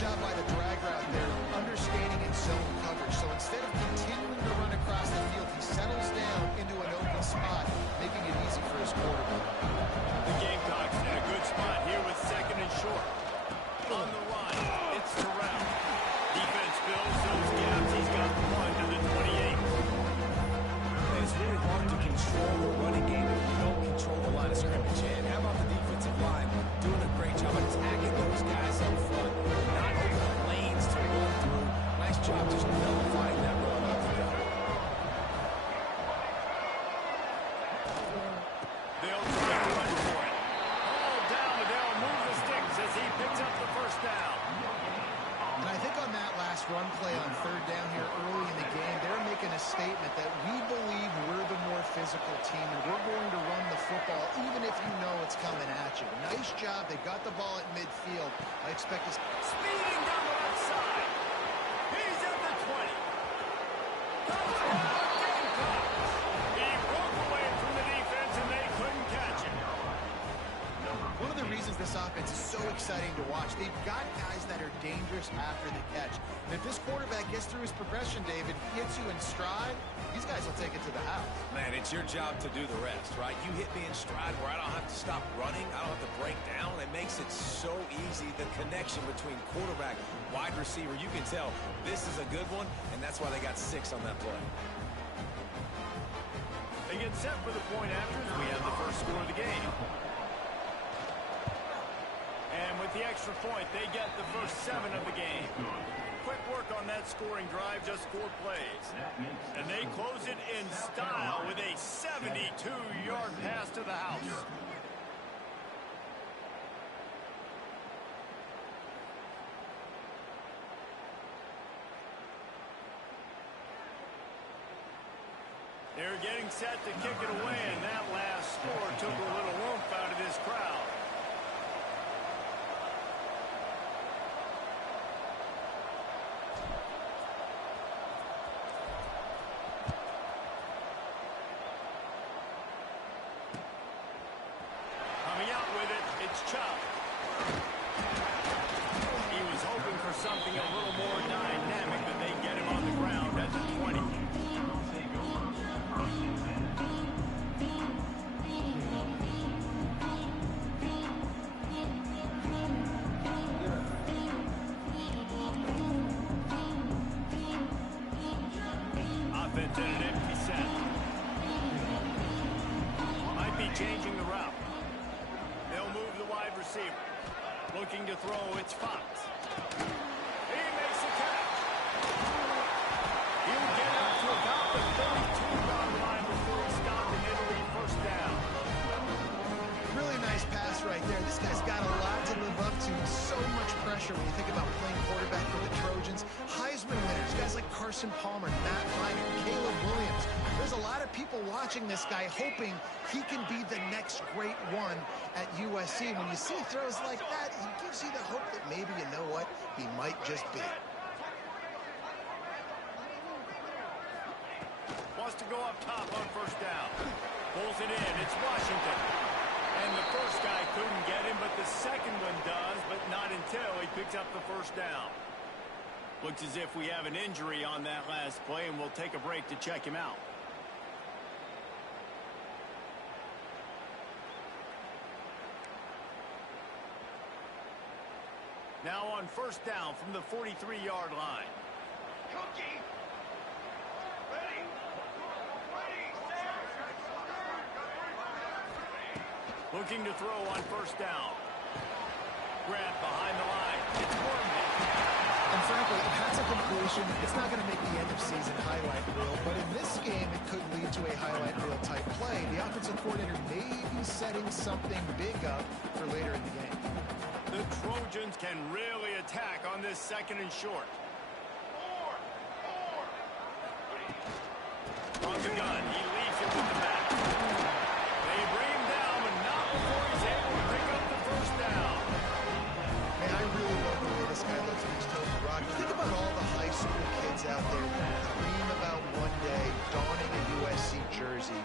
job by the drag route there, understanding its zone coverage. So instead of continuing to run across the field, he settles down into an open spot, making it easy for his quarterback. The Gamecocks in a good spot here with second and short. On the run, it's Terrell. Defense fills those gaps. He's got the one to the 28. It's really hard to control the running game if you don't control the line of scrimmage. And how about the defensive line doing a great job of attacking those guys up front, not open lanes to run through. Nice job just nullifying that run off the gut. They'll try to run for it. All down, but they'll move the sticks as he picks up the first down. And I think on that last run play on third down here early in the game, they're making a statement that we believe we're the more physical team and we're going to run the football even if you know it's coming at you. Nice job. They got the ball at midfield. I expect this. Speeding down the right side. He's at the 20. Touchdown, Gamecocks. He broke away from the defense and they couldn't catch him. One of the reasons this offense is so exciting to watch, they've got guys that are dangerous after the catch. And if this quarterback gets through his progression, David, hits you in stride, these guys will take it to the house. Man, it's your job to do the rest, right? You hit me in stride where I don't have to stop running. I don't have to break down. It makes it so easy, the connection between quarterback, wide receiver. You can tell this is a good one, and that's why they got 6 on that play. They get set for the point after as we have the first score of the game. And with the extra point, they get the first 7 of the game. Quick work on that scoring drive, just 4 plays. And they close it in style with a 72-yard pass to the house. They're getting set to kick it away, and that last score took a little oomph out of this crowd. Coming out with it, it's Chubb. He was hoping for something a little more dynamic, but they get him on the ground at the 20. Offense in an empty set. Might be changing the route. They'll move the wide receiver. Looking to throw, it's Fox. He makes the catch. He'll get out to about the 32-yard line before he's stopped in Italy, first down. Really nice pass right there. This guy's got a lot to live up to. So much pressure when you think about playing quarterback for the Trojans. Heisman winners, guys like Carson Palmer, Matt Ryan, Caleb Williams. There's a lot of people watching this guy hoping he can be the next great one at USC. When you see throws like that, it gives you the hope that maybe, you know what, he might just be. Wants to go up top on first down. Pulls it in. It's Washington. And the first guy couldn't get him, but the second one does, but not until he picks up the first down. Looks as if we have an injury on that last play, and we'll take a break to check him out. Now on first down from the 43-yard line. Cookie. Ready. Looking to throw on first down. Grant behind the line. It's Wormhead. And frankly, if that's a completion, it's not going to make the end-of-season highlight reel. But in this game, it could lead to a highlight reel type play. The offensive coordinator may be setting something big up for later in the game. The Trojans can really attack on this second and short. On the gun, he leaves it with the back. They bring him down, but not before he's able to pick up the first down. Man, I really love the way this guy looks when he's toting the rock. Think about all the high school kids out there who dream about one day donning a USC jersey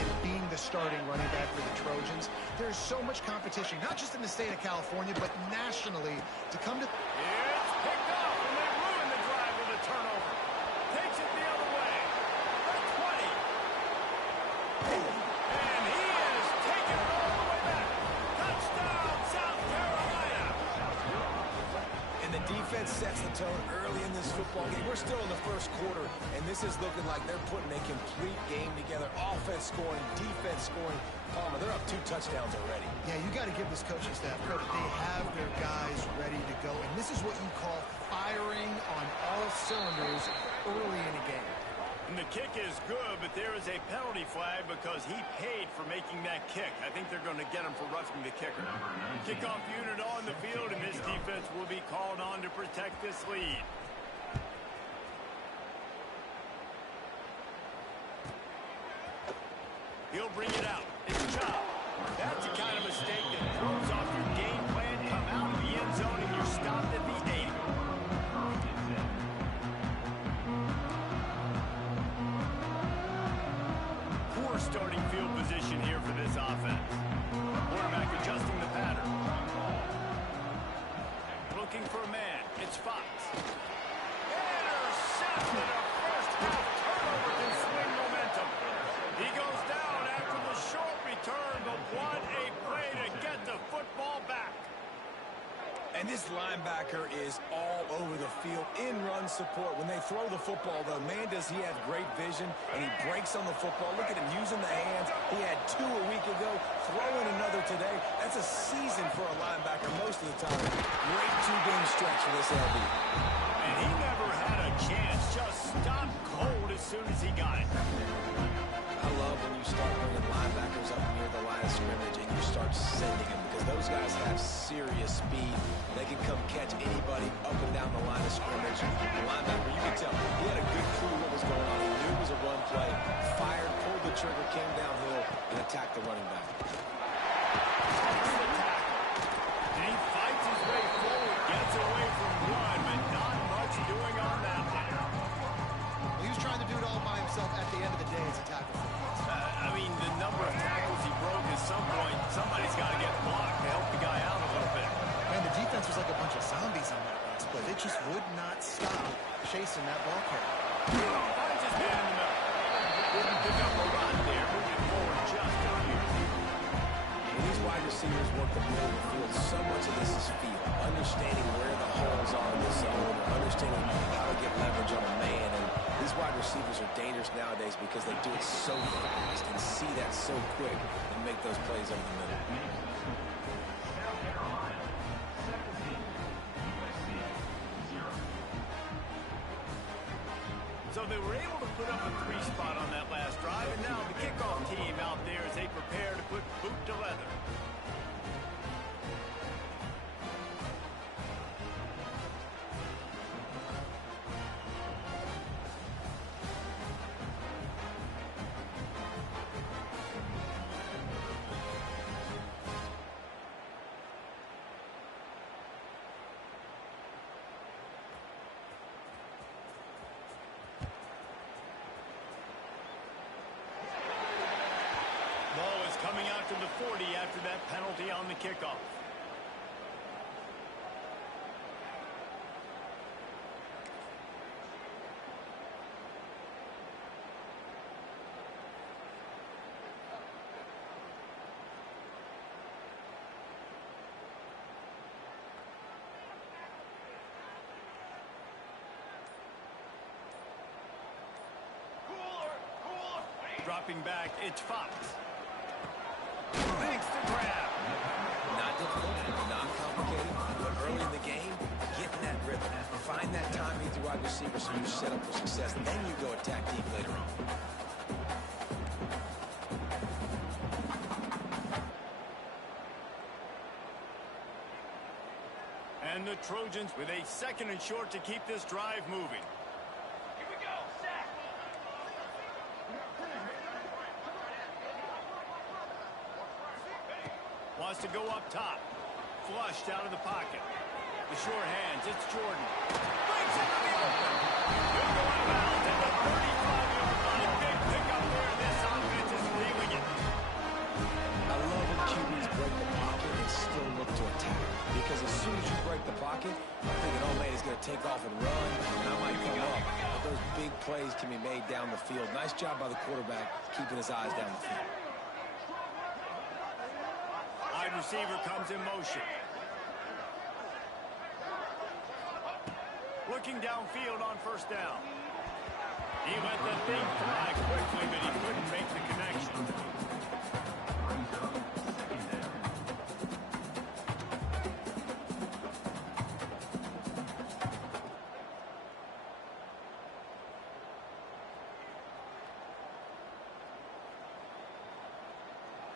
and being the starting running back for the Trojans. There's so much competition, not just in the state of California, but nationally, to come to... It's defense sets the tone early in this football game. We're still in the first quarter, and this is looking like they're putting a complete game together. Offense scoring, defense scoring. Palmer, they're up 2 touchdowns already. Yeah, you got to give this coaching staff credit. They have their guys ready to go, and this is what you call firing on all cylinders early in a game. And the kick is good, but there is a penalty flag because he paid for making that kick. I think they're going to get him for roughing the kicker. Kickoff unit on the field, and this defense will be called on to protect this lead. He'll bring it out. It's Chop. That's the kind of mistake that throws off your game plan. Come out of the end zone, and you're stopped at the 80. Starting field position here for this offense. Quarterback adjusting the pattern. Looking for a man. It's Fox. Intercepted. A first half turnover can swing momentum. He goes down after the short return, but what a play to get the football back. And this linebacker is all over the field in run support. When they throw the football, though, man, does he have great vision, and he breaks on the football. Look at him using the hands. He had 2 a week ago, throwing another today. That's a season for a linebacker most of the time. Great 2-game stretch for this LB. And he never had a chance. Just stopped cold as soon as he got it. I love when you start bringing linebackers up near the line of scrimmage and you start sending them, because those guys have serious speed. They can come catch anybody up and down the line of scrimmage. The linebacker, you can tell, he had a good clue what was going on. He knew it was a run play, fired, pulled the trigger, came downhill, and attacked the running back. And he fights his way forward, gets away from one, but not much doing on that one. Well, he was trying to do it all by himself. At the end of the day, it's a tackle for loss. I mean, the number of tackles he broke at some point, somebody's got to get blocked to help the guy out a little bit. Man, the defense was like a bunch of zombies on that last play. They just would not stop chasing that ball carrier. Finds his man in the middle. Didn't pick up a run there, moving forward just a few. When these wide receivers work the middle of the field, so much of this is feel. Understanding where the holes are in the zone, understanding how to get leverage on a man. And these wide receivers are dangerous nowadays because they do it so fast and see that so quick and make those plays over the middle. So they were able to put up a 3 spot on that last drive, and now the kickoff team out there as they prepare to put boot to leather. Coming out to the 40 after that penalty on the kickoff. Dropping back, it's Fox. Makes the grab. Not difficult, not complicated, but early in the game, getting that rhythm. Find that timing through wide receivers so you set up for success. Then you go attack deep later on. And the Trojans with a 2nd and short to keep this drive moving. Here we go, sack. Wants to go up top. Flushed out of the pocket. The short hands, it's Jordan. Brings it to the open. He'll go out of bounds at the 35-yard line. Big pickup there. This offense is reeling it. I love when QBs break the pocket and still look to attack. Because as soon as you break the pocket, I'm thinking, oh man, he's going to take off and run, and I might come up. But those big plays can be made down the field. Nice job by the quarterback, keeping his eyes down the field. Wide receiver comes in motion. looking downfield on first down. He let the thing fly quickly, but he couldn't make the connection.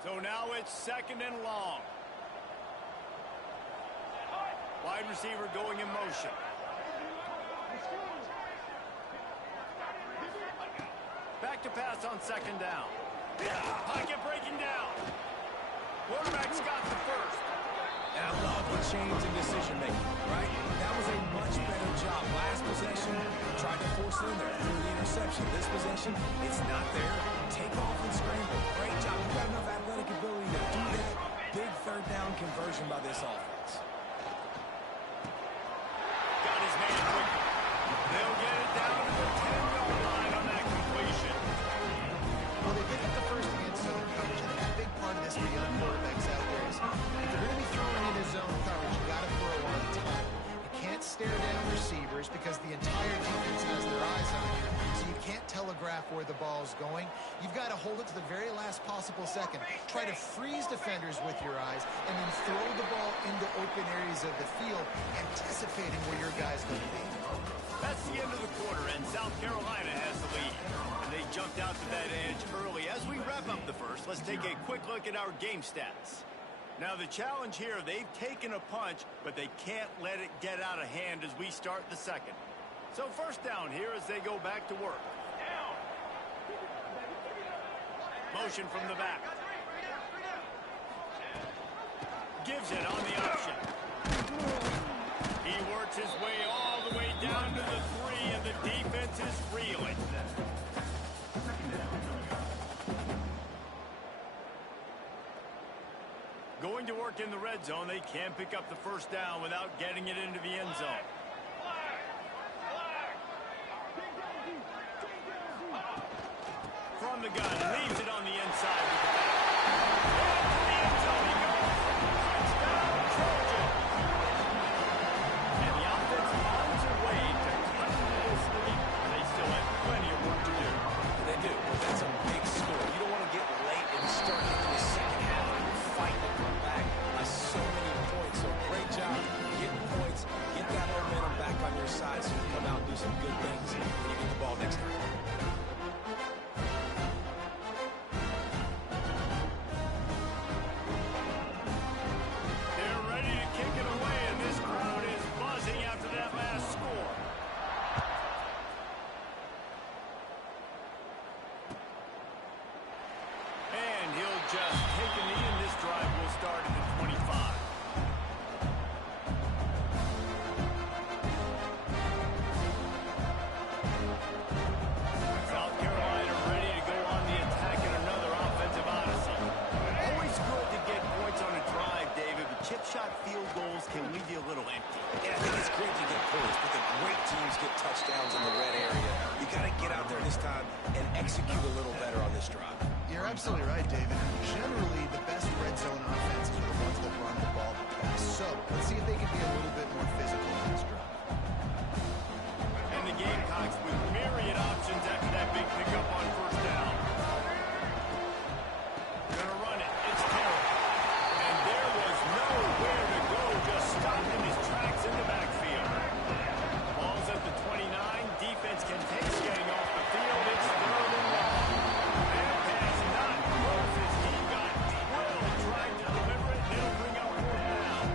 So now it's 2nd and long. Wide receiver going in motion. Back to pass on 2nd down. Pocket breaking down. Quarterback's got the first. And I love the change in decision making, right? That was a much better job. Last possession, tried to force it in there through the interception. This possession, it's not there. Take off and scramble. Great job. You've got enough athletic ability to do that. Big 3rd down conversion by this offense. Got his man quickly. They'll get it down to the 10-yard line on that completion. Well, they picked up the first against Southern coverage. I think a big part of this for young quarterbacks out there is if you're going to be throwing into zone coverage, you got to throw on time. You can't stare down receivers because the entire defense has their eyes on you, so you can't telegraph where the ball is going. You've got to hold it to the very last possible second. Try to freeze defenders with your eyes and then throw the ball into open areas of the field, anticipating where your guy's going to be. That's the end of the quarter, and South Carolina has the lead. And they jumped out to that edge early. As we wrap up the first, let's take a quick look at our game stats. Now, the challenge here, they've taken a punch, but they can't let it get out of hand as we start the second. So first down here as they go back to work. Motion from the back. Gives it on the option. He works his way all the way down to the 3, and the defense is reeling. Going to work in the red zone, they can't pick up the first down without getting it into the end zone. From the gun, leaves it on the inside with the back. Into the end zone he goes. Touchdown, Trojans. And the offense finds a way to cut into this lead. They still have plenty of work to do. They do, but that's a big score. You don't want to get late and start into the second half and you're fighting to come back by so many points. So great job getting points, get that momentum back on your side so you come out and do some good things when you get the ball next time. They're ready to kick it away, and this crowd is buzzing after that last score. And he'll just take a knee, and this drive will start at the 25. South Carolina ready to go on the attack in another offensive odyssey. Always good to get points on a drive, David, but chip shot field goals can leave you a little empty. Yeah, I think it's great to get points, but the great teams get touchdowns in the red area. You got to get out there this time and execute a little better on this drive. You're absolutely right, David. Generally, the best red zone offenses are the ones that run the ball the best. So, let's see if they can be a little bit more physical in this drive. And the Gamecocks with myriad options after that big pickup on first down. Gonna run it. It's terrible. And there was nowhere to go. Just stopped in his tracks in the backfield. Ball's at the 29. Defense can take getting off the field. It's 3rd and long. And pass not close as he got drilled trying to deliver it. And it'll bring up 4th down.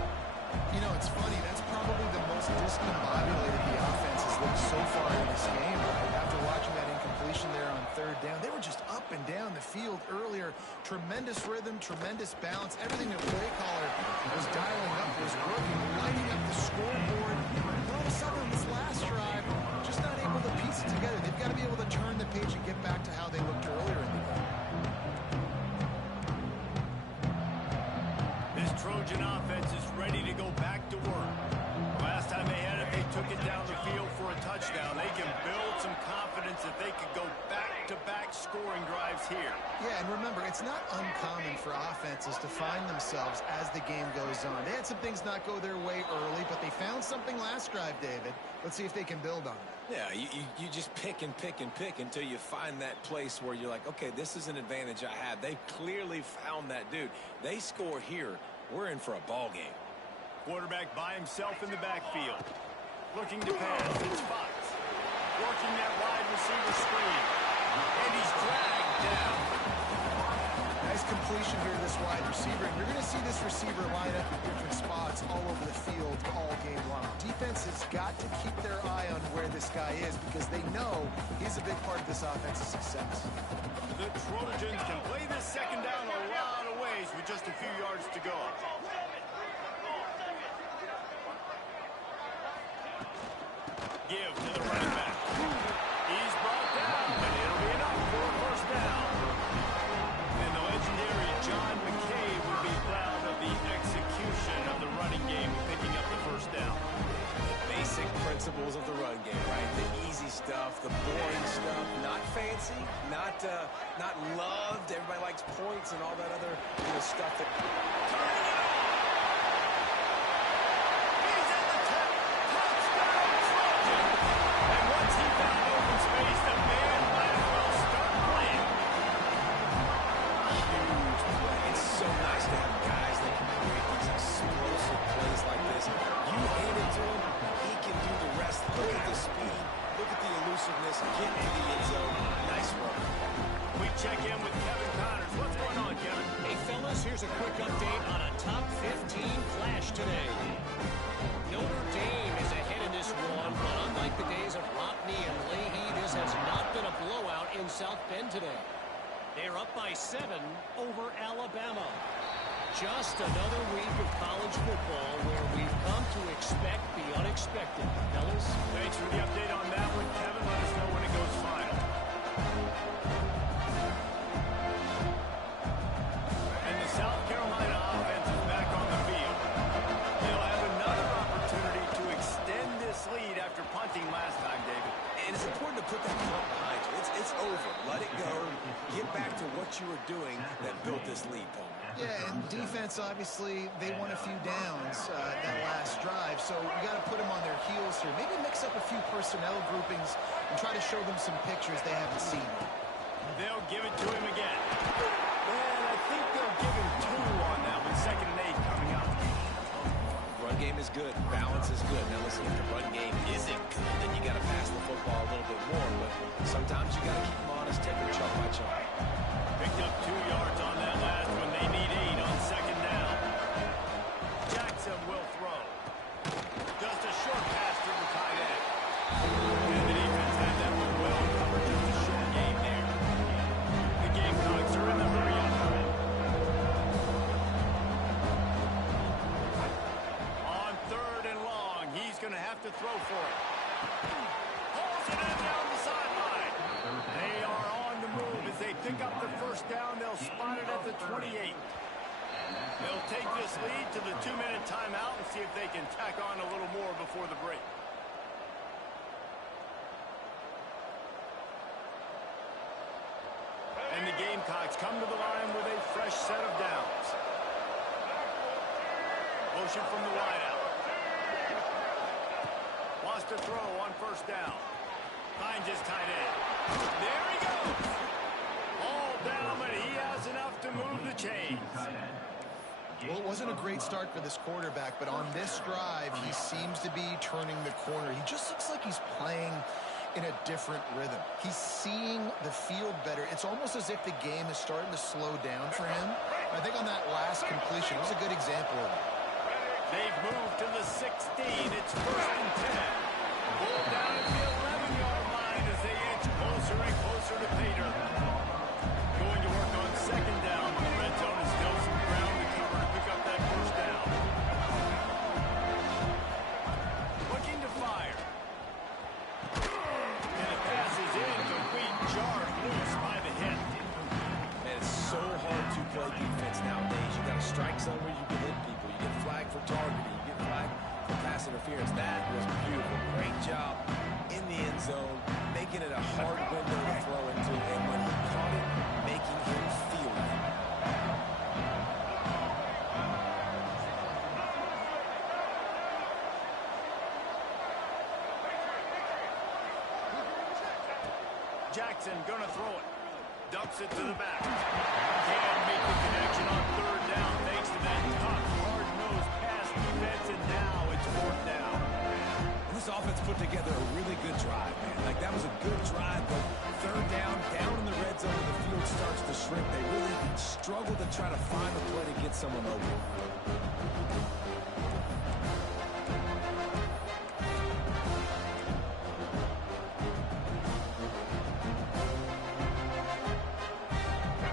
You know, it's funny. That's probably the most discombobulated the offense has looked so far in this game, right? After watching that incompletion there on 3rd down, they were just up and down the field earlier. Tremendous rhythm, tremendous balance. Everything their play caller was dialing up was working, lighting up the scoreboard. And all of a sudden, this last drive, just not able to piece it together. They've got to be able to turn the page and get back to how they looked earlier in the game. This Trojan offense is ready to go back to work. Last time they had it, they took it down the field for a touchdown. They can build some confidence that they could go back-to-back scoring drives here. Yeah, and remember, it's not uncommon for offenses to find themselves as the game goes on. They had some things not go their way early, but they found something last drive, David. Let's see if they can build on it. Yeah, you just pick and pick and pick until you find that place where you're like, okay, this is an advantage I have. They clearly found that dude. They score here. We're in for a ball game. Quarterback by himself in the backfield. Looking to pass. It's Fox. Working that wide receiver screen. And he's dragged down. Nice completion here to this wide receiver. And you're going to see this receiver line up in different spots all over the field all game long. Defense has got to keep their eye on where this guy is because they know he's a big part of this offense's success. The Trojans can play this second down a lot of ways with just a few yards to go. Give to the running back. He's brought down, but it'll be enough for a first down. And the legendary John McKay would be proud of the execution of the running game, picking up the first down. Basic principles of the run game, right? The easy stuff, the boring stuff, not fancy, not loved. Everybody likes points and all that other stuff that. Turning it on. He's at the 10. Touchdown, Trojan. And once he found open space, the man might as well start playing. Huge play. It's so nice to have guys that can create these explosive plays like this. You hand it to him, he can do the rest. Look at the speed, look at the elusiveness, get to the end zone. Nice run. We check in with Kevin Connors. What's going on, Kevin? Hey, fellas, here's a quick update on a top 15 flash today. Notre Dame is ahead in this one, but unlike the days of Rockney and Leahy, this has not been a blowout in South Bend today. They're up by 7 over Alabama. Just another week of college football where we've come to expect the unexpected. Fellas? Thanks for the update on that one, Kevin. Let us know when it goes final. And the South Carolina offense is back on the field. They'll have another opportunity to extend this lead after punting last time, David. And it's important to put that punt behind you. It's over. Let it go. Get back to what you were doing that built this lead, Paul. Yeah, and defense, obviously, they won a few downs that last drive, so you got to put them on their heels here. Maybe mix up a few personnel groupings and try to show them some pictures they haven't seen. They'll give it to him again. And I think they'll give him 2 on that one. 2nd and 8 coming up. Run game is good. Balance is good. Now listen, if the run game isn't good, then you got to pass the football a little bit more. But sometimes you got to keep them honest, take it chunk by chunk. Picked up 2 yards on that last one. They need 8 on 2nd down. Jackson will throw. Just a short pass to the tight end. And the defense had that one well covered. Just a short game there. The Gamecocks are in the hurry-up. On 3rd and long, he's going to have to throw for it. Pulls it in down the sideline. They are on the move as they pick up the first down. They'll spot it at the 28. They'll take this lead to the 2-minute timeout and see if they can tack on a little more before the break. And the Gamecocks come to the line with a fresh set of downs. Motion from the wideout. Wants to throw on 1st down. Finds his tight end. There he goes. All down, but he has enough to move the chains. Well, it wasn't a great start for this quarterback, but on this drive, he seems to be turning the corner. He just looks like he's playing in a different rhythm. He's seeing the field better. It's almost as if the game is starting to slow down for him. I think on that last completion, it was a good example of it. They've moved to the 16. It's 1st and 10. Pull down at the 11-yard line as they inch closer and closer to Pater. Going to work on 2nd down. The red zone is still some ground to cover to pick up that 1st down. Looking to fire. And the pass is incomplete. Jarred loose by the hit. Man, it's so hard to play defense nowadays. You got a strike zone where you can hit people. You get flagged for targeting. You get flagged for pass interference. That was beautiful. Great job in the end zone, making it a hard window to throw into. And when he caught it, making Jackson gonna throw it. Dumps it to the back. Can't make the connection on third down thanks to that tough, hard-nosed pass defense, and now it's fourth down. This offense put together a really good drive, man. Like, that was a good drive, but third down in the red zone, and the field starts to shrink. They really struggle to try to find a play to get someone open.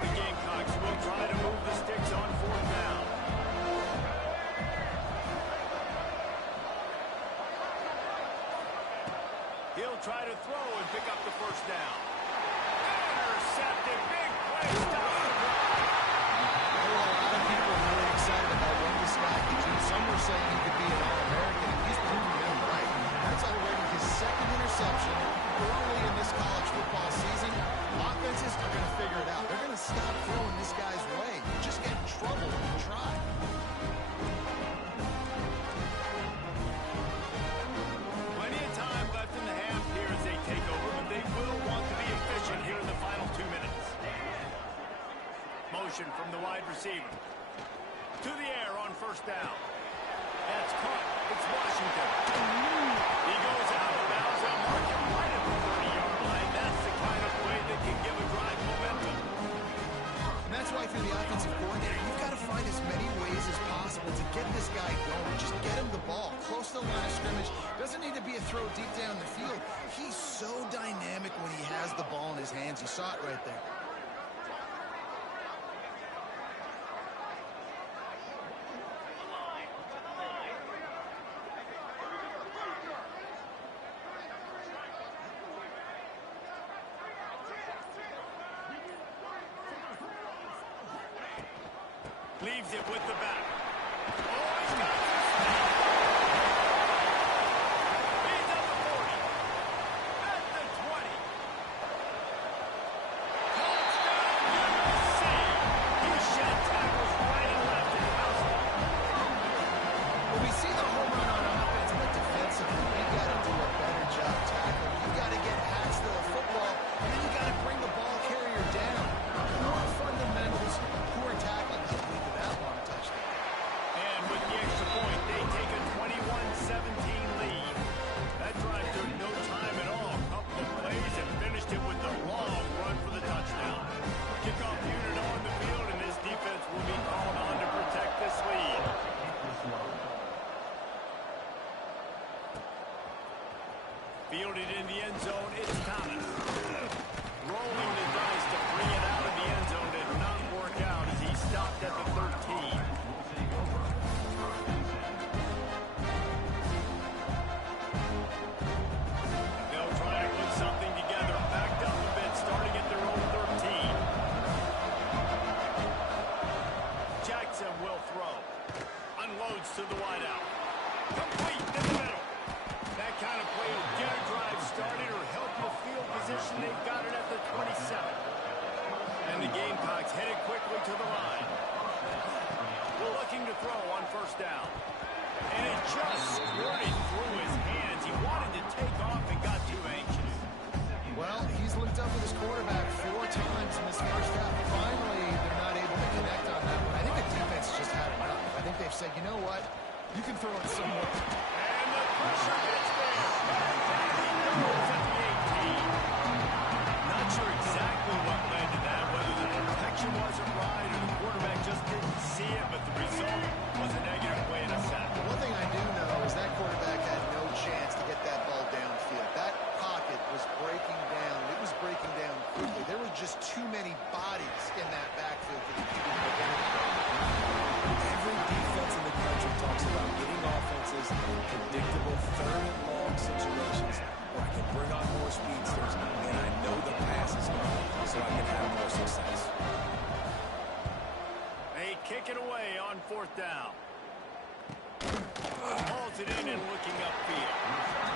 The Gamecocks will try to move the sticks on fourth down. He'll try to throw and pick up the first down. Intercepted. Big play. Stops the drive. There were a lot of people really excited about what this guy could do. Some were saying he could be an All-American, and he's proving them right. That's already his second interception early in this college football season. Offenses are going to figure it out. They're going to stop throwing this guy's way. You just get in trouble when you try. Plenty of time left in the half here as they take over, but they will want to be efficient here in the final 2 minutes. Motion from the wide receiver. To the air on first down. That's caught. It's Washington. He goes out of bounds. They'll mark him right at the 30-yard line. That's the kind of play that can give a drive momentum. And that's why, through the offensive coordinator, you've got to find as many ways as possible to get this guy going. Just get him the ball close to the line of scrimmage. Doesn't need to be a throw deep down the field. He's so dynamic when he has the ball in his hands. You saw it right there. Leaves it with the back. Oh, he's got some speed. He's at the 40. At the 20. Touchdown, USC. He shed tackles right and left in house. Well, we see the home run on offense, but defensively, you got to do a better job tackling. You got to get hats to the football, and then you got to bring the ball carrier down. More fundamentals, poor tackling. And with the extra point, they take a 21-17 lead. That drive took no time at all. A couple of plays and finished it with a long run for the touchdown. Kickoff unit on the field, and this defense will be called on to protect this lead. Fielded in the end zone, it's Thomas. Rolling the dice to bring it out of the end zone did not work out as he stopped at the 13. They'll try to put something together, backed up a bit, starting at their own 13. Jackson will throw. Unloads to the wideout. Complete in the middle. That kind of play will get a drive started or help the field position. They've got it at the 27. And the Gamecocks headed quickly to the line. Looking to throw on first down. And it just squirted through his hands. He wanted to take off and got too anxious. Well, he's linked up with his quarterback 4 times in this first half. Finally, they're not able to connect on that one. I think the defense just had enough. I think they've said, you know what? You can throw it somewhere. And the pressure gets there. He goes at the 18. Not sure exactly what led to that, whether the protection wasn't right or the quarterback just didn't see it, but the result was a negative play and a sack. One thing I do know is that quarterback had no chance to get that ball downfield. That pocket was breaking down. It was breaking down quickly. There were just too many bodies in that backfield for the QB to get it. Every defense in the country talks about getting offenses in predictable third and long situations where I can bring on more speedsters and I know the pass is coming so I can have more success. They kick it away on fourth down. Hauls it in and looking upfield.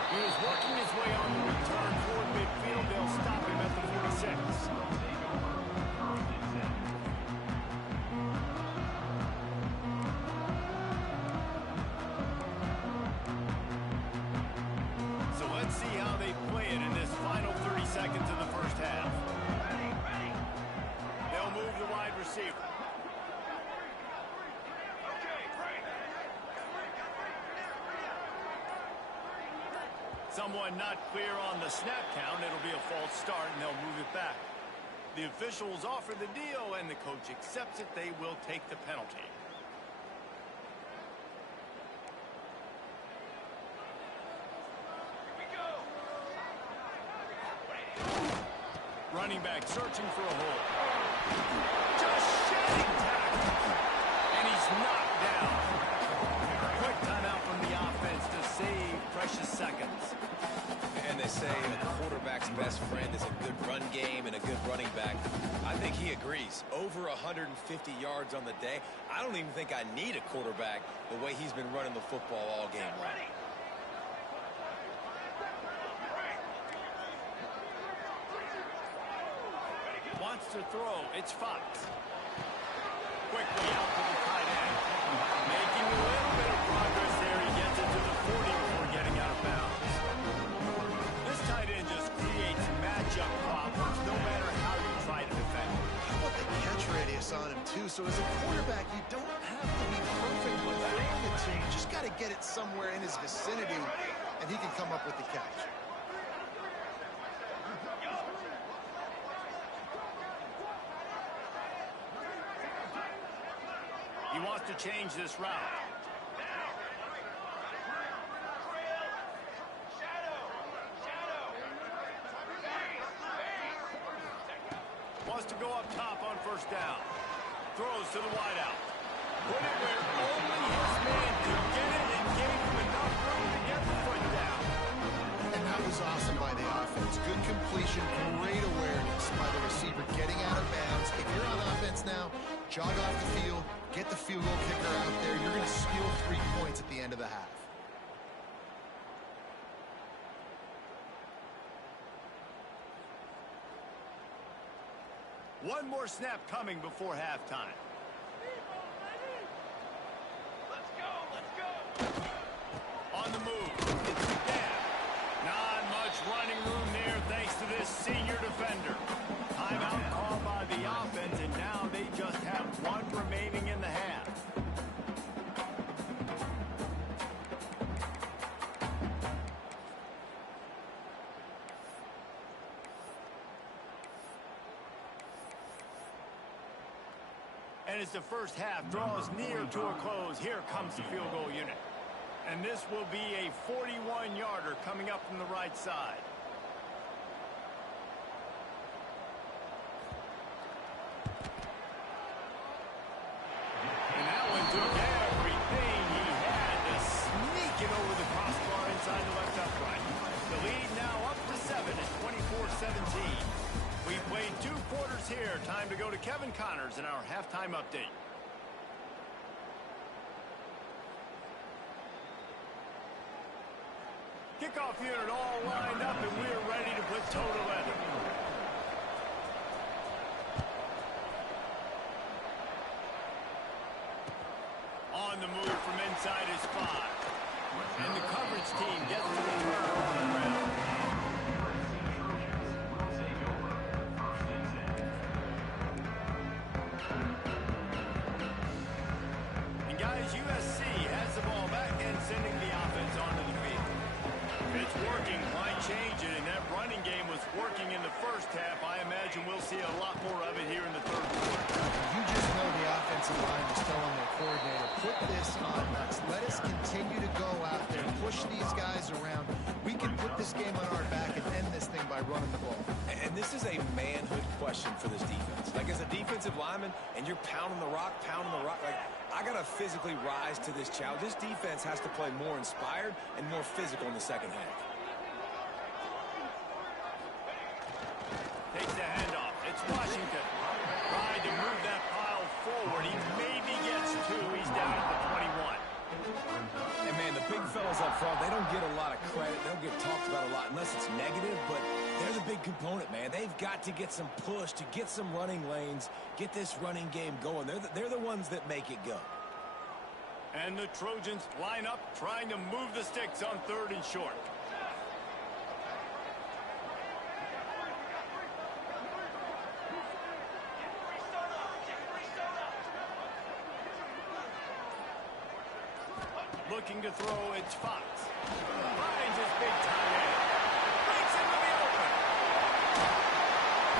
He was working his way on the return toward midfield. They'll stop him at the 46. So let's see how they play it in this final 30 seconds. seconds in the first half. They'll move the wide receiver. Someone not clear on the snap count. It'll be a false start, and they'll move it back. The officials offer the deal, and the coach accepts it. They will take the penalty. Running back searching for a hole. Just shedding tackle. And he's knocked down. Quick timeout from the offense to save precious seconds. And they say a quarterback's best friend is a good run game and a good running back. I think he agrees. Over 150 yards on the day. I don't even think I need a quarterback the way he's been running the football all game long. Wants to throw. It's Fox. Quickly out to the tight end. Making a little bit of progress there. He gets it to the 40 before getting out of bounds. This tight end just creates matchup problems no matter how you try to defend him. How about the catch radius on him, too? So as a quarterback, you don't have to be perfect with throwing it to him. You just got to get it somewhere in his vicinity, and he can come up with the catch. He wants to change this route. Wants to go up top on first down. Throws to the wideout. Put it where only his man could get it and gave him enough room to get the foot down. And that was awesome by the offense. Good completion, great awareness by the receiver getting out of bounds. If you're on offense now, jog off the field, get the field goal kicker out there. You're going to steal 3 points at the end of the half. One more snap coming before halftime. Let's go, let's go. On the move. It's the gap. Not much running room there thanks to this senior defender. Timeout called by the offense, and now they just have one remaining in the half. And as the first half draws near to a close, here comes the field goal unit. And this will be a 41-yarder coming up from the right side. And that one took everything he had to sneak it over the crossbar inside the left upright. The lead now up to 7 at 24-17. We've played 2 quarters here. Time to go to Kevin Connors in our halftime update. Kickoff unit all lined up, and we're ready to put toe to leather. On the move from inside his spot. And the coverage team gets to the turnover on the ground. And guys, USC has the ball back and sending the offense onto the field. It's working. Why change it? And that running game was working in the first half. I imagine we'll see a lot more of it here in the third quarter. You just know the offensive line is telling their coordinator, put this on us. Let us continue to go out there, push these guys around. We can put this game on our back and end this thing by running the ball. And this is a manhood question for this defense. Like, as a defensive lineman, and you're pounding the rock, like, I got to physically rise to this challenge. This defense has to play more inspired and more physical in the second half. Takes the handoff. It's Washington. Trying to move that pile forward. He maybe gets 2. He's down at the 21. And, man, the big fellas up front, they don't get a lot of credit. They don't get talked about a lot unless it's negative, but they're the big component, man. They've got to get some push, to get some running lanes, get this running game going. They're the ones that make it go. And the Trojans line up, trying to move the sticks on 3rd and short. looking to throw. It's Fox. Finds his big tight end. Breaks into the open.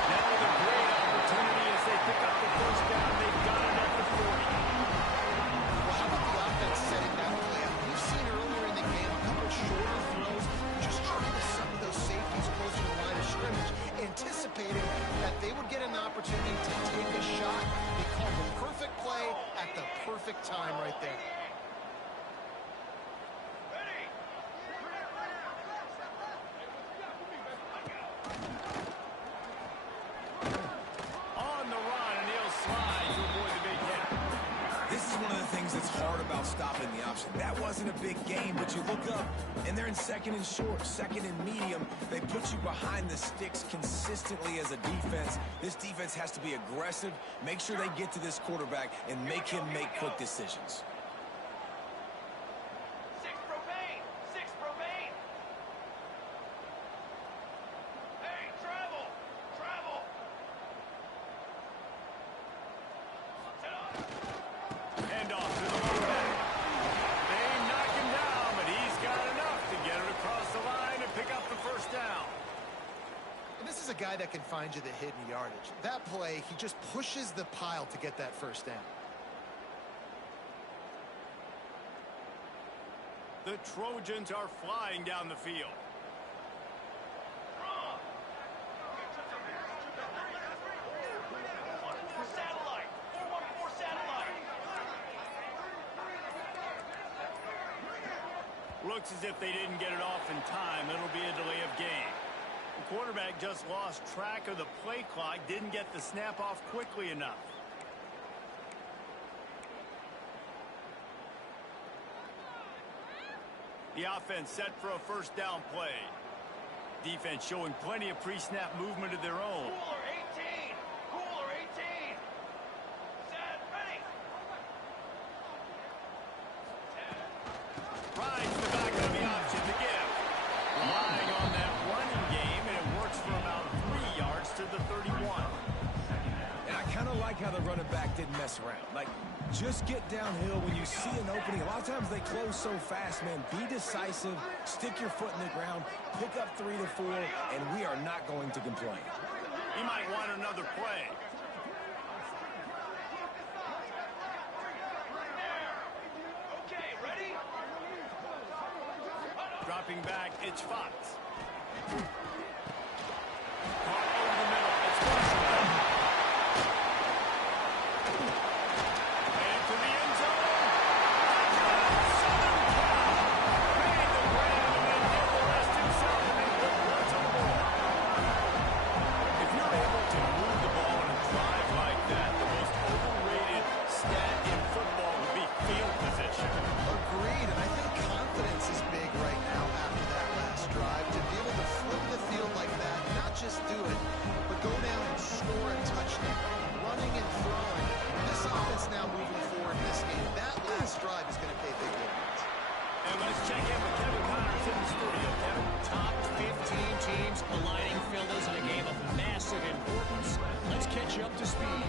Now with a great opportunity as they pick up the first down. They've got it at the 40. Well, how about the offense setting that play up? We've seen earlier in the game a couple of shorter throws, just trying to some of those safeties closer to the line of scrimmage, anticipating that they would get an opportunity to take a shot. They called the perfect play at the perfect time right there. On the run, and he'll slide to avoid the big hit. This is one of the things that's hard about stopping the option. That wasn't a big game, but you look up, and they're in second and short, second and medium. They put you behind the sticks consistently as a defense. This defense has to be aggressive, make sure they get to this quarterback, and make him make quick decisions. Six propane! Six propane! Hey, travel! Travel! Hand off to the fullback. They knock him down, but he's got enough to get it across the line and pick up the first down. And this is a guy that can find you the hidden yardage. That play, he just pushes the pile to get that first down. The Trojans are flying down the field. Satellite! 414 satellite! Looks as if they didn't get it off in time. It'll be a delay of game. The quarterback just lost track of the play clock, didn't get the snap off quickly enough. The offense set for a first down play. Defense showing plenty of pre-snap movement of their own. Cooler 18! Cooler 18! Set, ready! Rides the back of the option to give. Relying on that running game, and it works for about 3 yards to the 31. And I kind of like how the running back didn't mess around. Like, just get downhill when you see an opening. A lot of times they close so fast, man. Be decisive, stick your foot in the ground, pick up 3 to 4, and we are not going to complain. He might want another play. Okay, ready? Dropping back, it's Fox. Caught over the middle, it's Washington. Into the end zone. Southern Cal made the grab and then did the rest himself and then put points on the board. If you're able to move the ball on a drive like that, the most overrated stat in football would be field position. Agreed, and I think confidence is big right now after that last drive. To be able to flip the field like that, not just do it, but go down and score a touchdown. Running and throwing. This offense now moving forward in this game. That last drive is going to pay big dividends. And let's check in with Kevin Connors in the studio. Kevin? Top 15 teams aligning fellas in a game of massive importance. Let's catch you up to speed.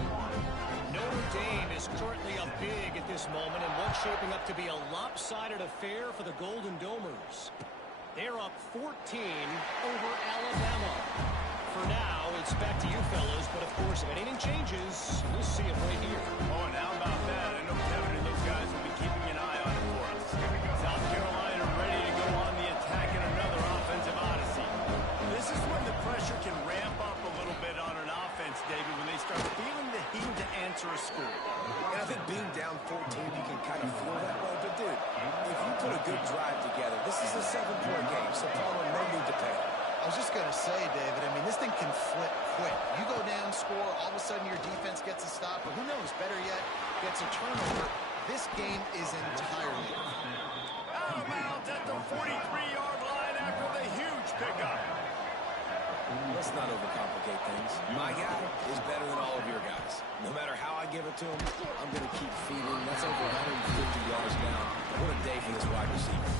Notre Dame is currently up big at this moment in what's shaping up to be a lopsided affair for the Golden Domers. They're up 14 over Alabama. For now, it's back to you fellas, but of course, if anything changes, we'll see it right here. Oh, and how about that? I know Kevin and those guys will be keeping an eye on it for us. South Carolina ready to go on the attack in another offensive odyssey. This is when the pressure can ramp up a little bit on an offense, David, when they start feeling the heat to answer a score. And I think being down 14, you can kind of feel that way. But, dude, if you put a good drive together, this is a 7-point game, so Palmer, no need to panic. I was just going to say, David, I mean, this thing can flip quick. You go down, score, all of a sudden your defense gets a stop, or who knows, better yet, gets a turnover. This game is entirely Out of bounds at the 43-yard line after the huge pickup. Let's not overcomplicate things. My guy is better than all of your guys. No matter how I give it to him, I'm going to keep feeding. That's over 150 yards now. What a day for this wide receiver.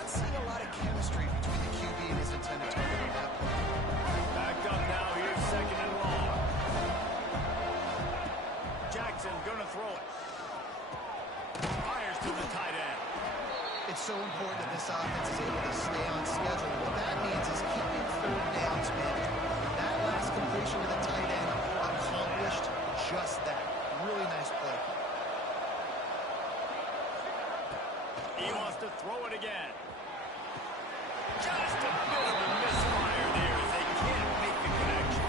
not seeing a lot of chemistry between the QB and his intended target on that play. Backed up now, here's second and long. Jackson gonna throw it. Fires to the tight end. it's so important that this offense is able to stay on schedule. What that means is keeping third downs manageable. That last completion to the tight end accomplished just that. Really nice play. He wants to throw it again. Just a bit of a misfire there as they can't make the connection.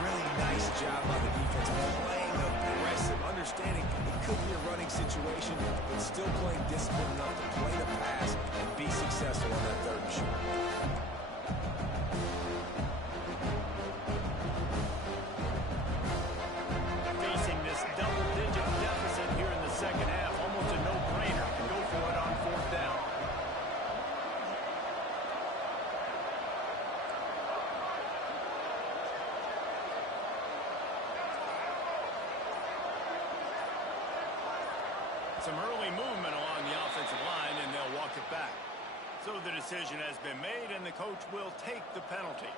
Really nice job by the defense, playing aggressive, understanding it could be a running situation, but still playing disciplined enough to play the pass and be successful on that third and short. Facing this double-digit deficit here in the second half, almost a no-brainer to go for it on fourth down. Some early movement along the offensive line, and they'll walk it back. So the decision has been made, and the coach will take the penalty.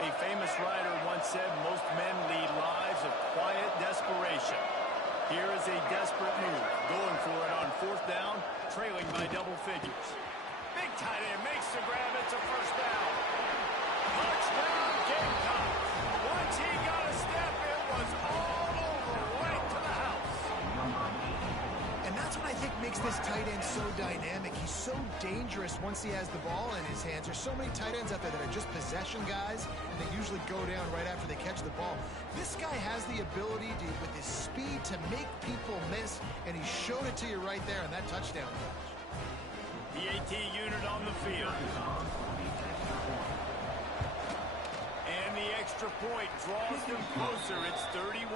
A famous writer once said, most men lead lives of quiet desperation. Here is a desperate move, going for it on fourth down, trailing by double figures. Big tight end makes the grab. It's a first down. Touchdown, Gamecocks. Once he got a step, it was all over, right to the house. And that's what I think makes this tight end so dynamic. He's so dangerous once he has the ball in his hands. There's so many tight ends out there that are just possession guys, and they usually go down right after they catch the ball. This guy has the ability to, with his speed, to make people miss, and he showed it to you right there on that touchdown catch. The AT unit on the field. And the extra point draws them closer. It's 31-24.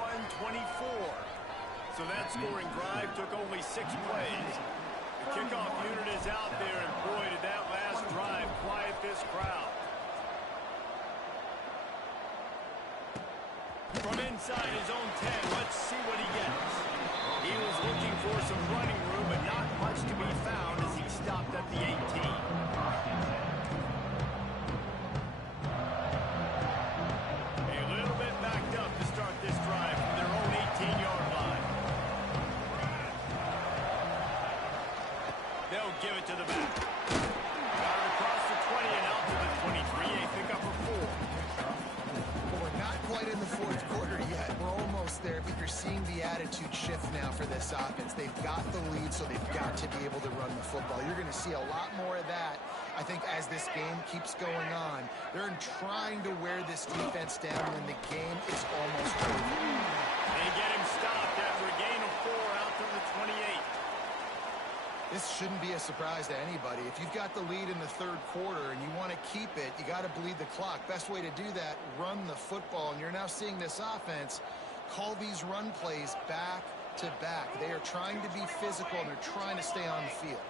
So that scoring drive took only 6 plays. The kickoff unit is out there, and boy, did that last drive quiet this crowd. From inside his own 10, let's see what he gets. He was looking for some running room, but not much to be found as he stopped at the 18. A little bit backed up to start this drive from their own 18-yard line. They'll give it to the back. Got it across the 20 and out to the 23. A pickup for 4. Well, we're not quite in the fourth quarter yet. We're almost there, but you're seeing the attitude shift now for this offense. They've got the lead, so they've got to be able to run the football. You're going to see a lot more of that, I think, as this game keeps going on. They're trying to wear this defense down when the game is almost over. They get him stopped after a gain of 4 out to the 28. This shouldn't be a surprise to anybody. If you've got the lead in the third quarter and you want to keep it, you got to bleed the clock. Best way to do that, run the football. And you're now seeing this offense call these run plays back to back. They are trying to be physical, and they're trying to stay on the field.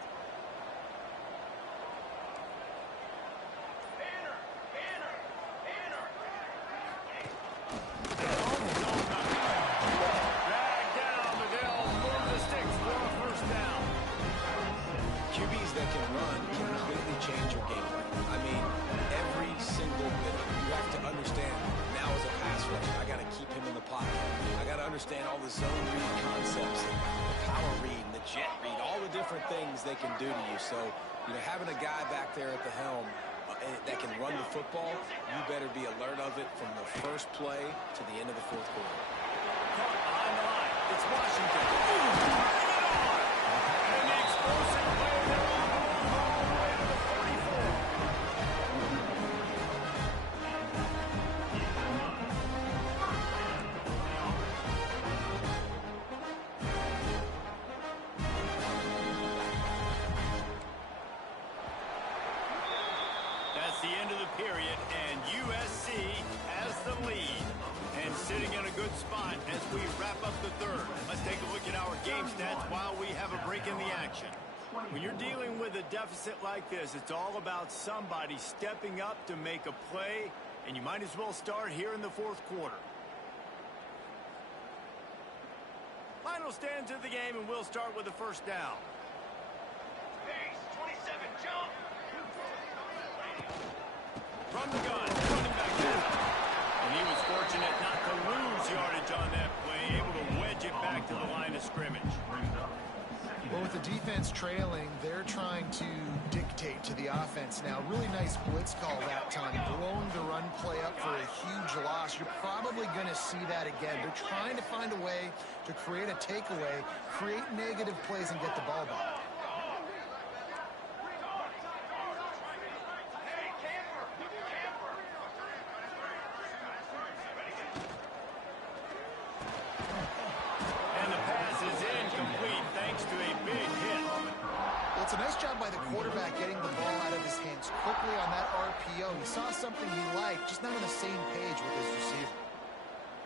QBs that can run can completely change your game plan. I mean, every single bit. You have to understand, now as a pass rusher, I got to keep him in the pocket. I got to understand all the zone read concepts, and the power read, and the jet read, all the different things they can do to you. So, having a guy back there at the helm that can run the football, you better be alert of it from the first play to the end of the fourth quarter. Caught behind the line. It's Washington. Bring it on! And the explosive play there on all the way to the 44. That's the end of the period, and USC has the lead. And sitting in a good spot as we wrap up the third. Let's take a look at our game stats while we have a break in the action. When you're dealing with a deficit like this, it's all about somebody stepping up to make a play, and you might as well start here in the fourth quarter. Final stands of the game, and we'll start with the first down. Pace, 27, jump. From the gun, running back down. And he was fortunate not to lose yardage on that play, able to wedge it back to the line of scrimmage. Well, with the defense trailing, they're trying to dictate to the offense now. Really nice blitz call that time. Blowing the run play up for a huge loss. You're probably going to see that again. They're trying to find a way to create a takeaway, create negative plays, and get the ball back. And the pass is incomplete thanks to a big hit. Well, it's a nice job by the quarterback getting the ball out of his hands quickly on that RPO. He saw something he liked, just not on the same page with his receiver.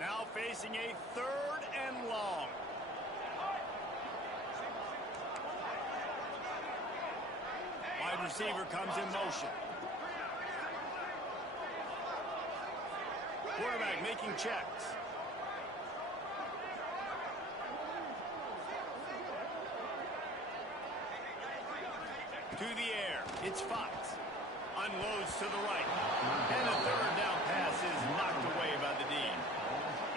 Now facing a 3rd and long. Wide receiver comes in motion. Quarterback making checks. To the air, it's Fox. Unloads to the right. And a 3rd down pass is knocked away by the D.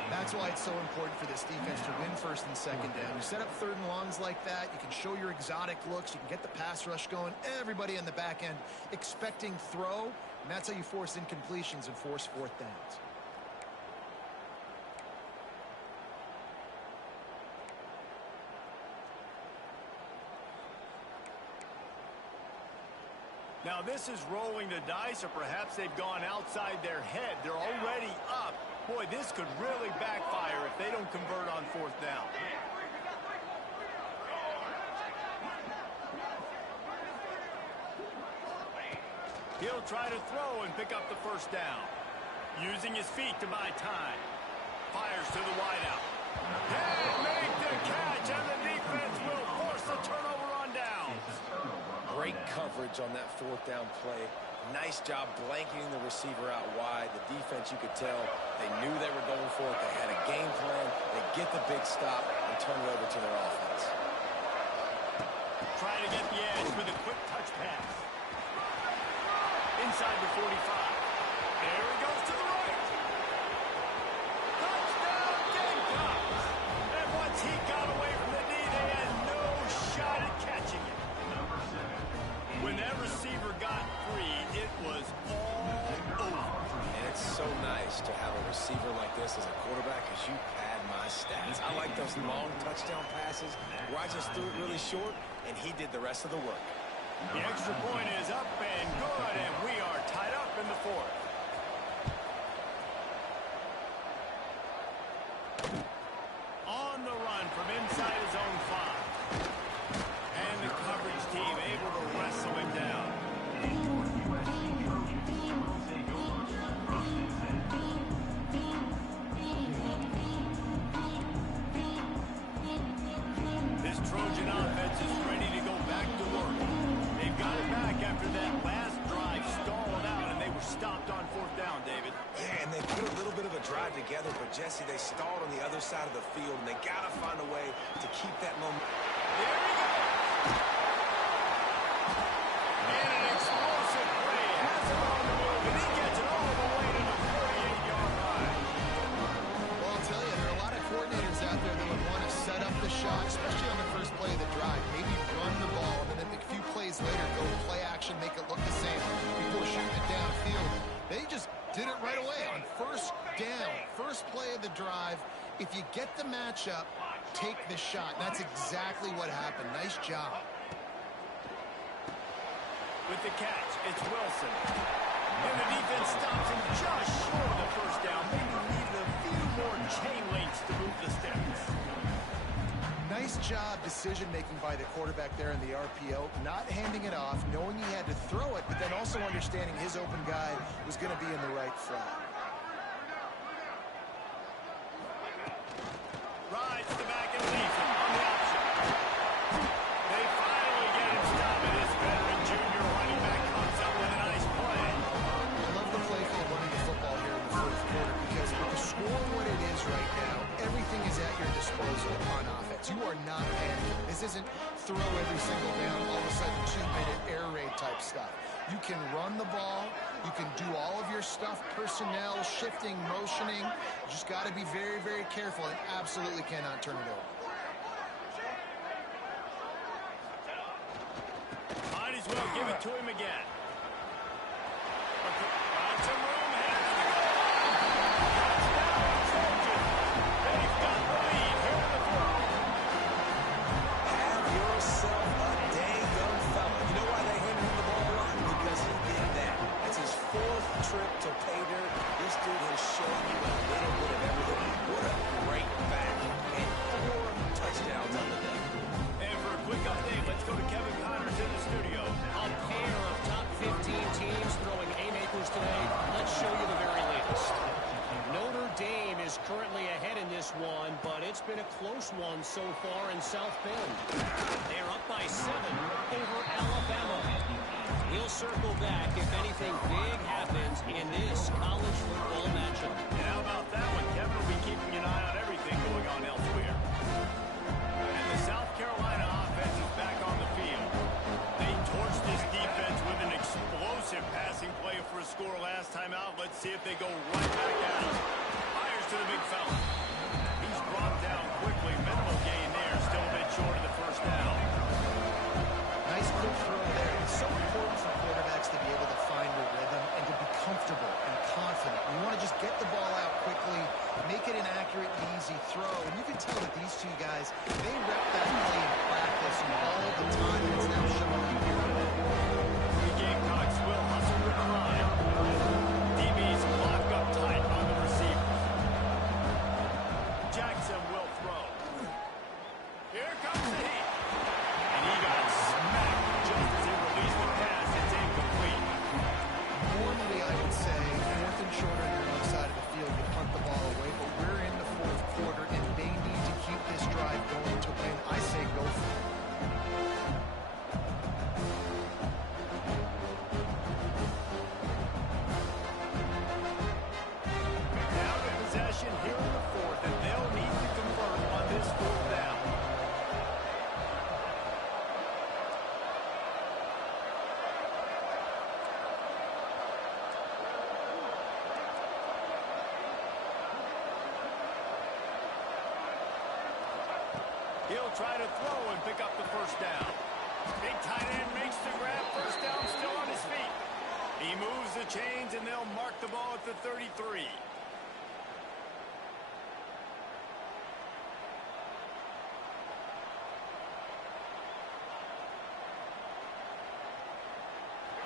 That's why it's so important for this defense to win 1st and 2nd down. You set up 3rd and longs like that, you can show your exotic looks, you can get the pass rush going, everybody on the back end expecting throw, and that's how you force incompletions and force 4th downs. Now this is rolling the dice, or perhaps they've gone outside their head. They're already up. Boy, this could really backfire if they don't convert on 4th down. He'll try to throw and pick up the 1st down. Using his feet to buy time. Fires to the wideout. They make the catch, and the defense will force the turnover on downs. Great coverage on that 4th down play. Nice job blanketing the receiver out wide. The defense, you could tell, they knew they were going for it. They had a game plan. They get the big stop and turn it over to their offense. Trying to get the edge with a quick touch pass. Inside the 45. There he goes to the right. Touchdown, Gamecocks! And once he got away from the D, they had no shot at catching it. When that receiver got free, it was all over. And it's so nice to have a receiver like this as a quarterback, because you pad my stats. I like those long touchdown passes where I just threw it really short, and he did the rest of the work. The extra point is up and good, and we are tied up in the 4th. On the run from inside his own 5. And the coverage team able to wrestle him down. This Trojan offense is ready to go back to work. They've got it back after that last drive stalled out, and they were stopped on 4th down, David. Yeah, and they put a little bit of a drive together, but Jesse, they stalled on the other side of the field, and they got to find a way to keep that momentum. There he goes! And an explosive play has him on the move, and he gets it all the way to the 48-yard line. Well, I'll tell you, there are a lot of coordinators out there that would want to set up the shot, especially on the first play of the drive. Maybe run the ball, and then a few plays later, go play action, make it look the same before shooting it downfield. They just did it right away on 1st down, first play of the drive. If you get the matchup, take the shot. And that's exactly what happened. Nice job. With the catch, it's Wilson. And the defense stops him just short of the 1st down. Maybe needed a few more chain links to move the sticks. Nice job decision-making by the quarterback there in the RPO, not handing it off, knowing he had to throw it, but then also understanding his open guy was going to be in the right flat. Rides to the back and leaves him on the option. They finally get him stopped, and his veteran junior running back comes up with a nice play. I love the play call running the football here in the 4th quarter, because with the score what it is right now, everything is at your disposal on offense. You are not panicking. This isn't throw every single down, all of a sudden 2-minute air raid type stuff. You can run the ball. You can do all of your stuff, personnel, shifting, motioning. You just got to be very, very careful and absolutely cannot turn it over. Might as well give it to him again. Got some room here. They've got the lead here in the fourth. Have yourself a dang young fella. You know why they handed him the ball a lot? Because he did that. That's his fourth trip to pay dirt. This dude has shown you a little bit of everything. What a great back. And 4 touchdowns on the day. And for a quick update, let's go to Kevin Connors in the studio. A pair of top 15 teams throwing haymakers today. Let's show you the very latest. Notre Dame is currently ahead in this one, but it's been a close one so far in South Bend. They're up by 7 over Alabama. We'll circle back if anything big happens in this college football matchup. And how about that one? Kevin will be keeping an eye on everything going on elsewhere. And the South Carolina offense is back on the field. They torched this defense with an explosive passing play for a score last time out. Let's see if they go right back at him. Fires to the big fella. He's brought down quickly. Minimal gain there. Still a bit short of the first down. Nice quick throw there. It's so important for quarterbacks to be able to find a rhythm and to be comfortable and confident. You want to just get the ball out quickly, make it an accurate and easy throw. And you can tell that these two guys, they rep that play in practice all the time, and it's now showing up here. The Gamecocks will hustle with the line. DB's lock up tight on the receiver. Jackson will throw. Here comes the heat. And he got smacked just as he released the pass. It's incomplete. Normally, I would say, 4th and shorter on your own side of the field, you punt the ball away, but we're in the 4th quarter, and they need to keep this drive going to win. I say go for it. Now the possession here in the 4th, and they'll need to convert on this 4th down. He'll try to throw and pick up the first down. Big tight end makes the grab. First down, still on his feet. He moves the chains, and they'll mark the ball at the 33.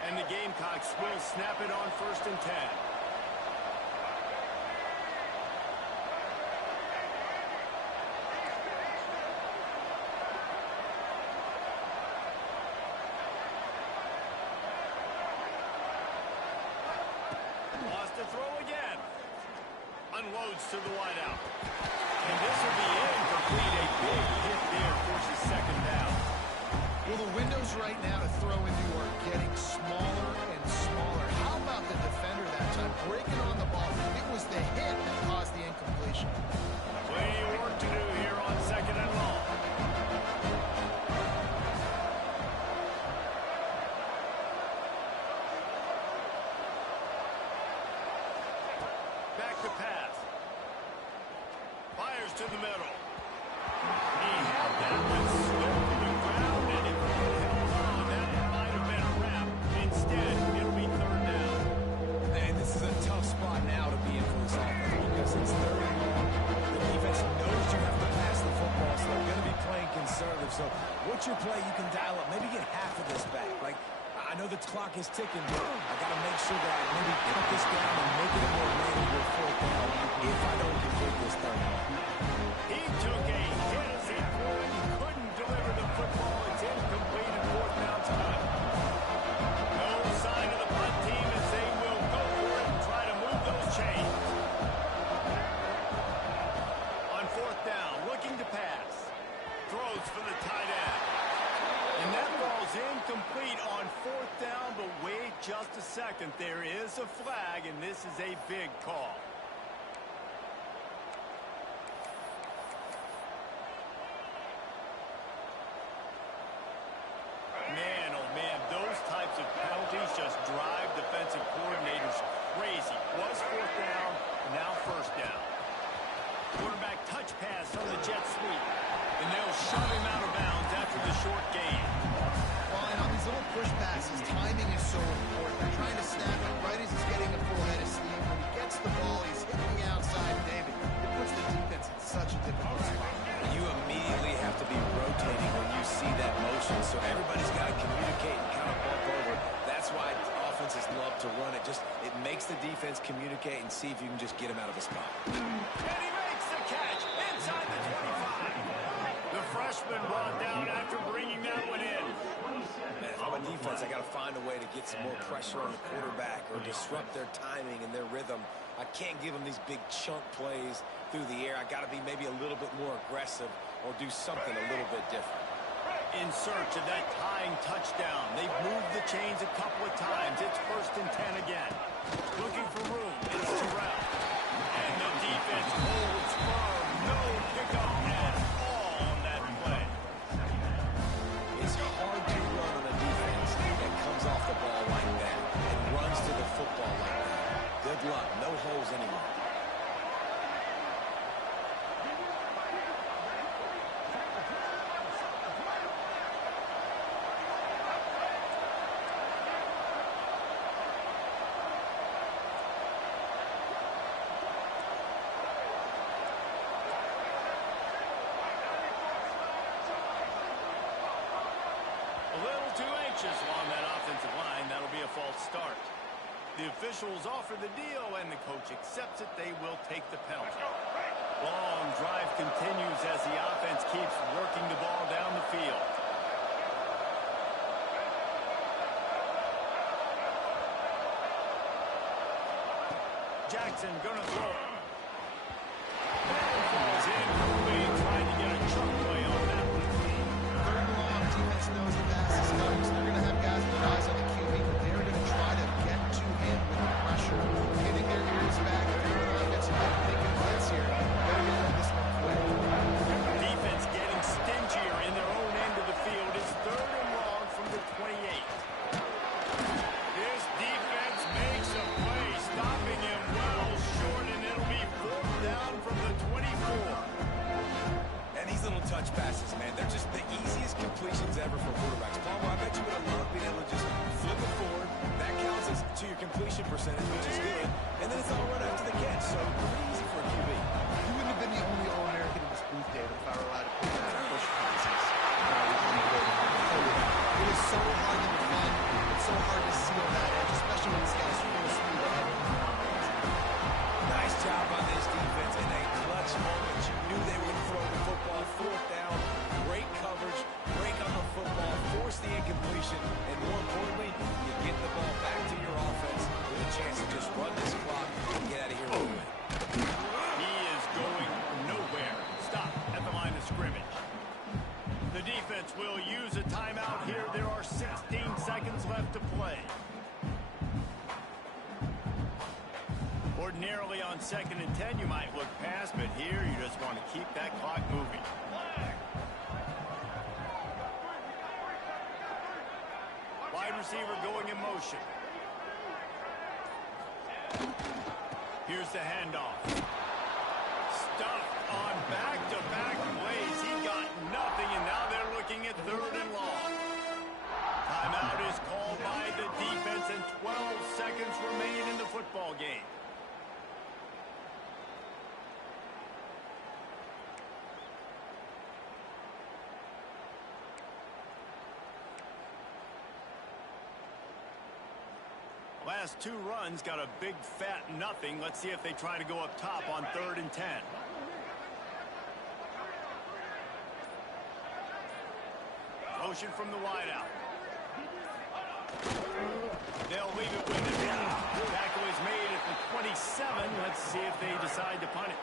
And the Gamecocks will snap it on 1st and 10. Lost the throw again. Unloads to the wideout. And this will be incomplete. A big hit there forces 2nd down. Well, the windows right now to throw into are getting smaller and smaller. How about the defender that time breaking on the ball? It was the hit that caused the incompletion. Plenty of work to do here on 2nd and long. Back to pass. Fires to the middle. He had that one slipped to the ground, and if he had held on, that might have been a wrap. Instead, it'll be 3rd down. And this is a tough spot now to be in for this offense because it's 3rd and long. The defense knows you have to pass the football, so they're going to be playing conservative. So what's your play you can dial up? Maybe get half of this back. Like, I know the clock is ticking, but I got to make sure that I maybe cut this down and make it a more manageable 4th down if I don't complete this 3rd down. He took a hit as he threw it and couldn't deliver the football. It's incomplete and 4th down time. No sign of the punt team as they will go for it and try to move those chains. On 4th down, looking to pass. Throws for the tight end. And that ball's incomplete on 4th down, but wait just a second. There is a flag, and this is a big call. Man, oh man, those types of penalties just Quarterback touch pass on the jet sweep. And they'll shove him out of bounds after the short gain. Well, and on these little push passes, timing is so important. They're trying to snap it right as he's getting a full head of steam. When he gets the ball, he's hitting the outside, David. It puts the defense in such a difficult spot. You immediately have to be rotating when you see that motion, so everybody's got to communicate and kind of bump over. That's why offenses love to run it. It makes the defense communicate and see if you can just get him out of the spot. And he makes the catch inside the 25. The freshman brought down after bringing that one in. Man, if I'm a defense, I got to find a way to get some more pressure on the quarterback or disrupt their timing and their rhythm. I can't give them these big chunk plays through the air. I got to be maybe a little bit more aggressive or do something a little bit different. In search of that tying touchdown. They've moved the chains a couple of times. It's 1st and 10 again. Looking for room. It's Terrell. And the defense holds firm. No pickup at all on that play. It's hard to run on a defense that comes off the ball like that and runs to the football like that. Good luck. No holes anymore. Along that offensive line, that'll be a false start. The officials offer the deal, and the coach accepts it. They will take the penalty. Long drive continues as the offense keeps working the ball down the field. Jackson gonna throw it. Ball falls in. Wade trying to get a chunk play on that one. 3rd and long, defense knows the pass is coming, so they're going to have guys with eyes on the QB, but they're going to try to get to him with the pressure, hitting their ears back. If you're an offensive line, they can blitz here. Better get out of this one quick. Defense getting stingier in their own end of the field. It's 3rd and long from the 28. This defense makes a play, stopping him well short, and it'll be 4th down from the 24. And these little touch passes, man, they're just the easiest completions ever for quarterbacks. Palmer, I bet you would have loved being able to just flip it forward. That counts as to your completion percentage, which is good. And then it's all run after the catch, so pretty easy for a QB. You wouldn't have been the only All-American in this booth, David, if I were allowed to put that on push passes. It is so hard to defend. It's so hard to seal that edge, especially when this guy's full speed ahead. Nice job on this defense in a clutch moment. You knew they were going to throw the football. 4th down, great coverage, break on the football, force the incompletion, and more importantly, you get the ball back to your offense with a chance to just run this clock and get out of here with a win. He is going nowhere. Stop at the line of scrimmage. The defense will use a timeout here. There are 16 seconds left to play. Ordinarily on 2nd and 10, you might look past, but here you just want to keep that clock moving. Wide receiver going in motion. Here's the handoff. Stuffed on back-to-back plays. He got nothing, and now they're looking at 3rd and long. Timeout is called by the defense, and 12 seconds remain in the football game. Last 2 runs got a big fat nothing. Let's see if they try to go up top on 3rd and 10. Motion from the wideout. They'll leave it with it. Tackle is made at the 27. Let's see if they decide to punt it.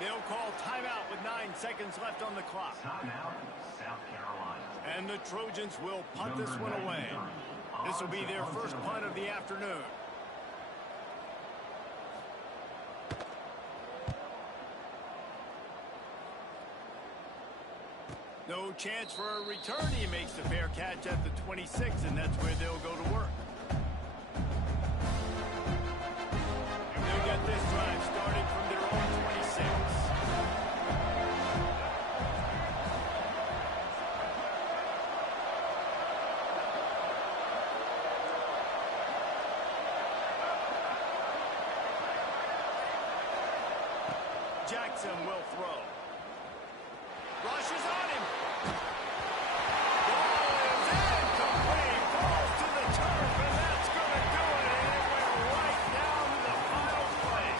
They'll call timeout with 9 seconds left on the clock. And the Trojans will punt this one away. This will be their first punt of the afternoon. No chance for a return. He makes the fair catch at the 26, and that's where they'll go to work. They'll get this drive starting from their own 26. Jackson will throw. Rushes on him. Ball is incomplete. Falls to the turf, and that's going to do it. And it went right down to the final play.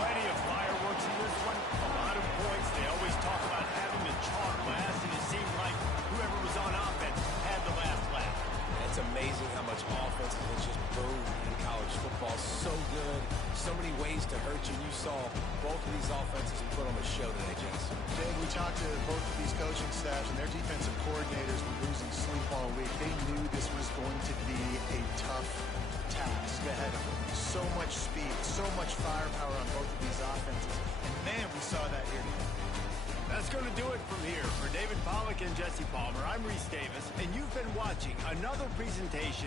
Plenty of fireworks in this one. A lot of points. They always talk about having the chalk last, and it seemed like whoever was on offense had the last laugh. It's amazing how much offense has just boomed in college football. So good. So many ways to hurt you. You saw both of these offenses put on a show today, Jason. Dave, we talked to both of these coaching staffs, and their defensive coordinators were losing sleep all week. They knew this was going to be a tough task ahead of them. So much speed, so much firepower on both of these offenses. And, man, we saw that here today. That's going to do it from here. For David Pollack and Jesse Palmer, I'm Reese Davis, and you've been watching another presentation